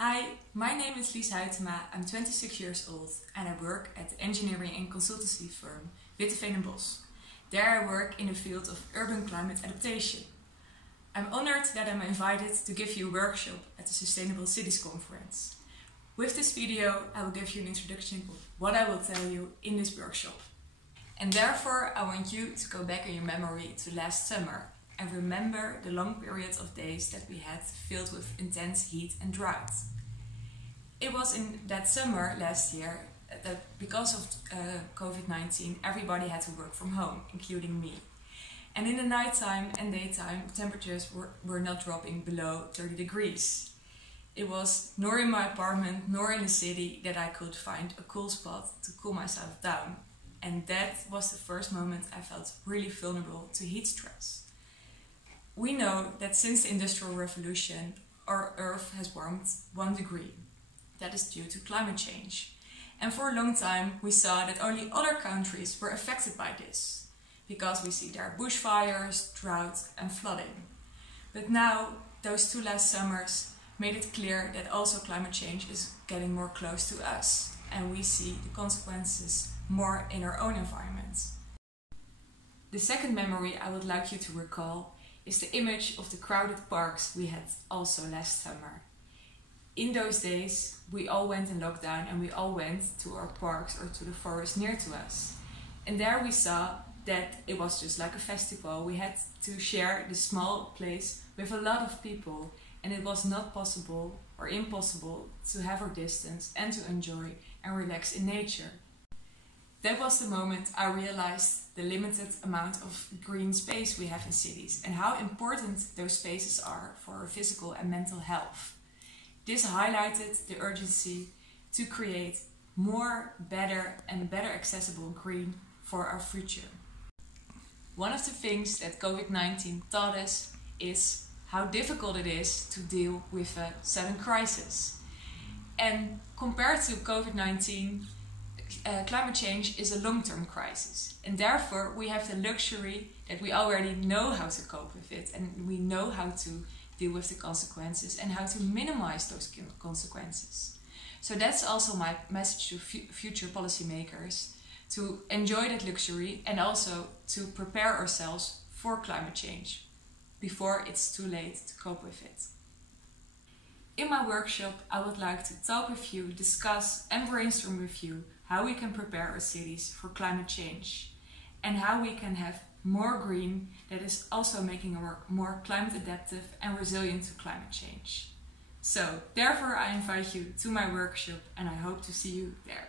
Hi, my name is Huitema. I'm 26 years old and I work at the engineering and consultancy firm Huitema Bos. There I work in the field of urban climate adaptation. I'm honored that I'm invited to give you a workshop at the Sustainable Cities Conference. With this video, I will give you an introduction of what I will tell you in this workshop. And therefore, I want you to go back in your memory to last summer and remember the long periods of days that we had filled with intense heat and drought. It was in that summer last year that because of COVID-19 everybody had to work from home, including me. And in the nighttime and daytime temperatures were not dropping below 30 degrees. It was nor in my apartment nor in the city that I could find a cool spot to cool myself down. And that was the first moment I felt really vulnerable to heat stress. We know that since the Industrial Revolution, our Earth has warmed 1 degree. That is due to climate change. And for a long time we saw that only other countries were affected by this, because we see there bushfires, drought and flooding. But now, those 2 last summers made it clear that also climate change is getting more close to us, and we see the consequences more in our own environment. The second memory I would like you to recall is the image of the crowded parks we had also last summer. In those days, we all went in lockdown and we all went to our parks or to the forest near to us. And there we saw that it was just like a festival. We had to share this small place with a lot of people, and it was not possible or impossible to have our distance and to enjoy and relax in nature. That was the moment I realized the limited amount of green space we have in cities and how important those spaces are for our physical and mental health. This highlighted the urgency to create more, better and better accessible green for our future. One of the things that COVID-19 taught us is how difficult it is to deal with a sudden crisis. And compared to COVID-19, climate change is a long-term crisis, and therefore we have the luxury that we already know how to cope with it, and we know how to deal with the consequences and how to minimize those consequences. So that's also my message to future policymakers, to enjoy that luxury and also to prepare ourselves for climate change before it's too late to cope with it. In my workshop, I would like to talk with you, discuss and brainstorm with you how we can prepare our cities for climate change and how we can have more green that is also making our work more climate adaptive and resilient to climate change. So, therefore I invite you to my workshop and I hope to see you there.